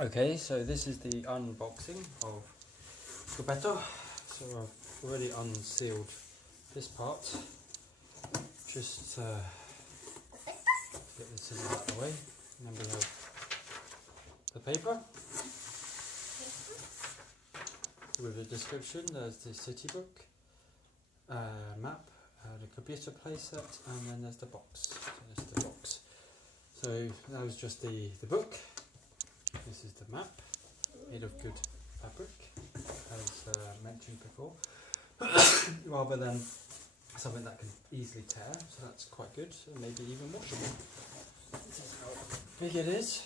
Okay, so this is the unboxing of Cubetto. So I've already unsealed this part. Just get this out of the way. And then we have the paper with a description. There's the city book, map, the computer playset, and then there's the box. So there's the box. So that was just the book. This is the map, made of good fabric, as mentioned before, rather than something that can easily tear, so that's quite good, and maybe even washable. This is how big it is.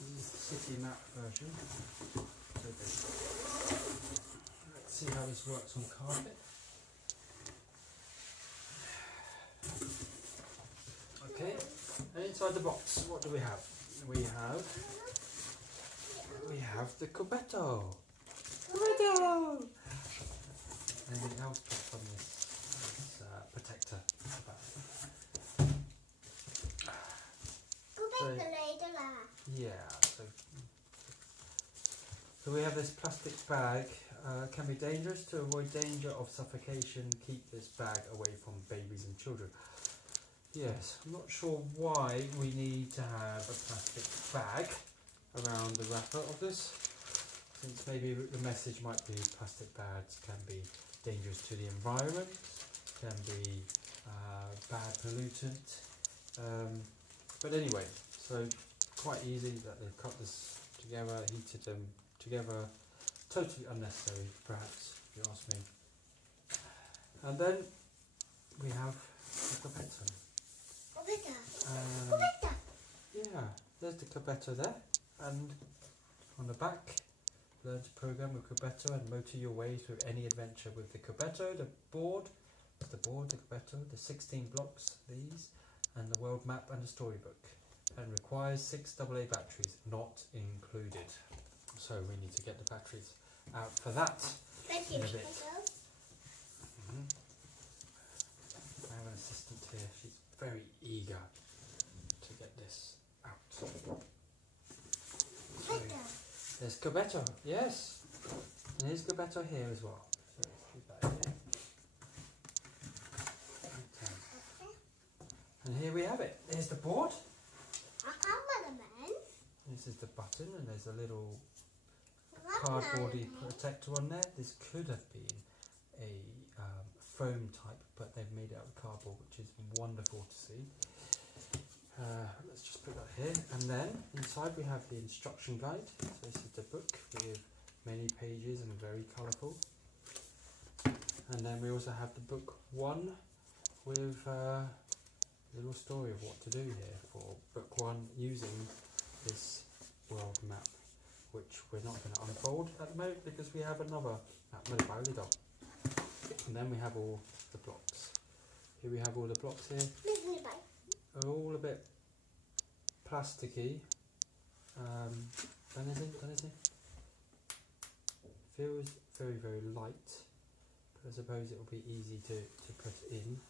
This is the city map version. So big. Let's see how this works on carpet. Okay, and inside the box, what do we have? We have the Cubetto. Cubetto! Anything else put on this protector? Yeah. So we have this plastic bag. Can be dangerous. To avoid danger of suffocation, keep this bag away from babies and children. Yes, I'm not sure why we need to have a plastic bag around the wrapper of this, since maybe the message might be plastic bags can be dangerous to the environment, can be bad pollutant, but anyway, so quite easy that they've cut this together, heated them together, totally unnecessary perhaps, if you ask me. And then we have the Cubetto. Yeah, there's the Cubetto there, and on the back, learn to program with Cubetto and motor your way through any adventure with the Cubetto, the Cubetto, the 16 blocks, these, and the world map and the storybook, and requires 6 AA batteries, not included. So we need to get the batteries out for that in a bit. I have an assistant here, she's very eager to get this out. So, there's Cubetto, yes. And here's Cubetto here as well. So let's keep that here. Okay. And here we have it. There's the board. This is the button, and there's a little cardboardy protector on there. This could have been a foam type, but they've made it out of cardboard, which is wonderful to see. Let's just put that here, and then inside we have the instruction guide. So this is the book with many pages and very colourful. And then we also have the book 1 with a little story of what to do here for book 1 using this world map, which we're not going to unfold at the moment because we have another map. And then we have all the blocks. Here we have all the blocks here. Are all a bit plasticky. Don't it? Feels very, very light, but I suppose it will be easy to put in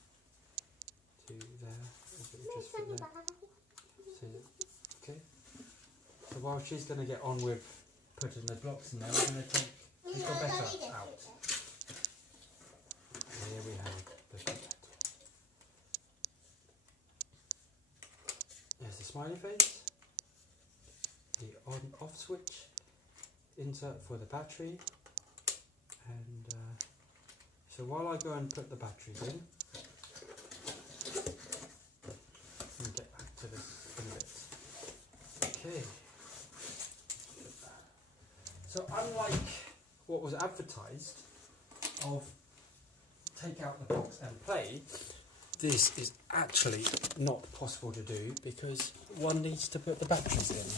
to there. Just put there. So, okay. So while she's going to get on with putting the blocks in there, we're going to take the Cubetto out. Here we have the Cubetto. There's the smiley face, the on-off switch, insert for the battery, and so while I go and put the batteries in, we'll get back to this in a bit. Okay. So unlike what was advertised of take out the box and play, this is actually not possible to do because one needs to put the batteries in.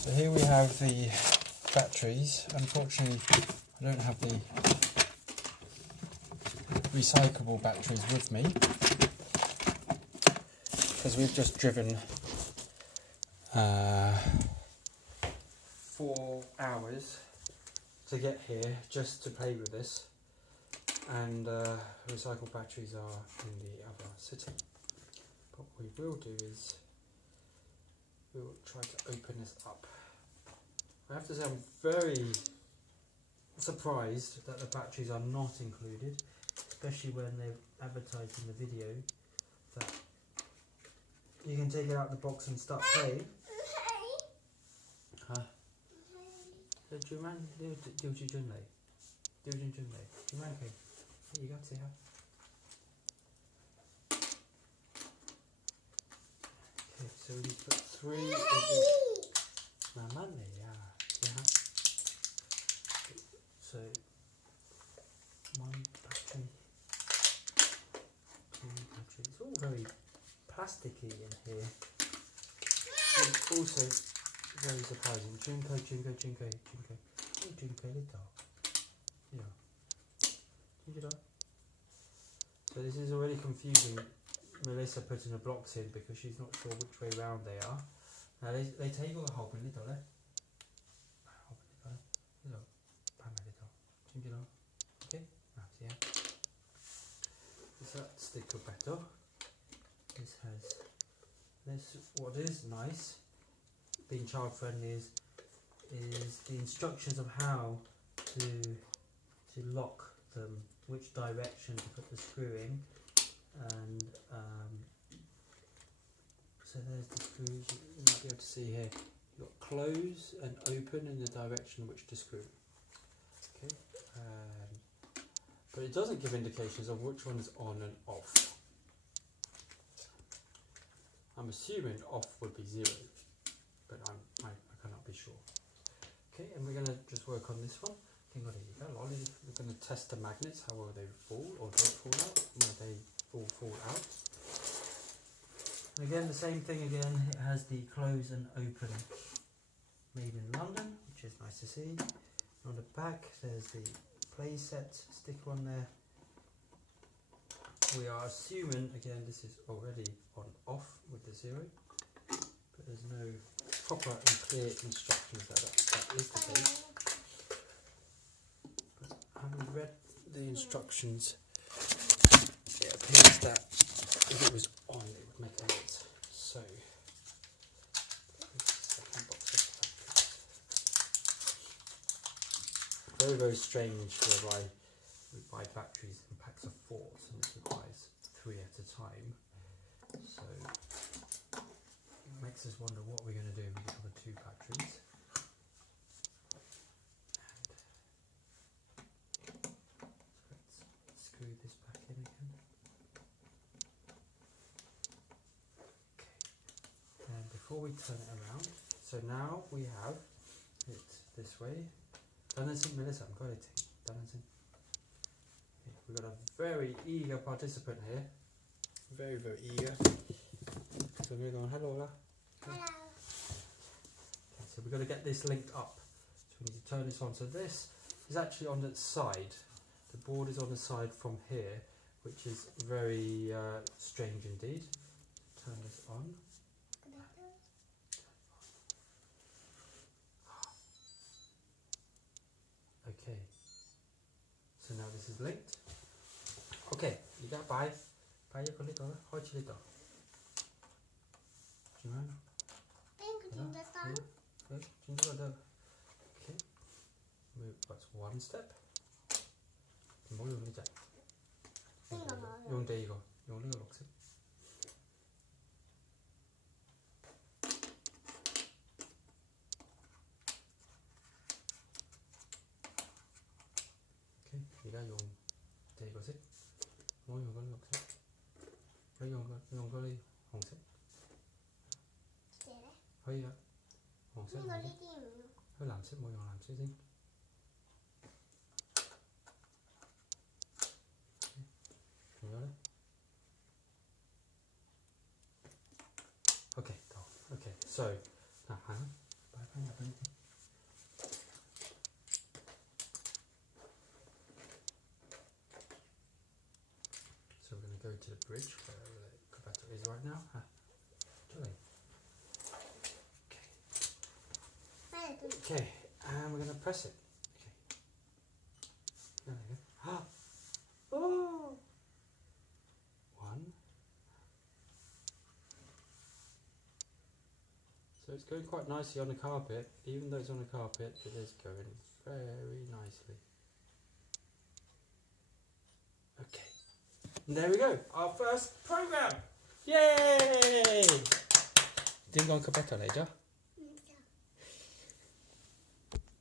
So here we have the batteries. Unfortunately, I don't have the recyclable batteries with me because we've just driven 4 hours to get here just to play with this, and recycled batteries are in the other city. But what we will do is we will try to open this up. I have to say I'm very surprised that the batteries are not included, especially when they've advertised in the video that you can take it out of the box and start playing. Huh? Here you go. See her. Okay, so we put 3 in each. Yeah. So 1 battery, 2 battery. It's all very plasticky in here. It's also very surprising. Junko. Oh, Junko little. Yeah. So this is already confusing Melissa putting the blocks in because she's not sure which way round they are. Now they take all the whole little there. Okay, yeah. That's the Cubetto. This has this. What is nice, being child friendly, is the instructions of how to lock them, which direction to put the screw in, and so there's the screws. You might be able to see here. You've got close and open in the direction which to screw. Okay, but it doesn't give indications of which one is on and off. I'm assuming off would be 0, but I cannot be sure. Okay, and we're going to just work on this one. We're going to test the magnets, how well they fall or don't fall out, where they all fall out. And again, the same thing again, it has the close and open, made in London, which is nice to see. On the back, there's the play set sticker on there. We are assuming, again, this is already on off with the 0, but there's no proper and clear instructions that is the case. But having read the instructions, it appears that if it was on, it would make a noise. So, second box of very, very strange whereby we buy batteries in packs of 4, and this requires 3 at a time. So it makes us wonder what we're going to do with the other 2 batteries. And so let's screw this back in again. Okay. And before we turn it around, so now we have it this way. Melissa, I'm going to we've got a very eager participant here. Very, very eager. So we're going, hello, Ola. Hello. Okay, so we've got to get this linked up. So we need to turn this on. So this is actually on the side. The board is on the side from here, which is very strange indeed. Turn this on. Okay. So now this is linked. Okay, you got bye. Bye, you can little. How much little? Okay. Move. That's 1 step. 뭘 올리자. 용대 이거. 용리가 녹색. 오케이. 얘가 용대 이거색. 용걸이 녹색. 용걸이紅色. 허이가黃色. hơi藍色冇用藍色先. Okay, okay, so now so we're going to go to the bridge where the Cubetto is right now. Okay, and we're going to press it. Okay. There we go. Oh! 1. going quite nicely on the carpet. Even though it's on the carpet, it is going very nicely. Okay. And there we go. Our first program. Yay! Din ko ang Cubetto later.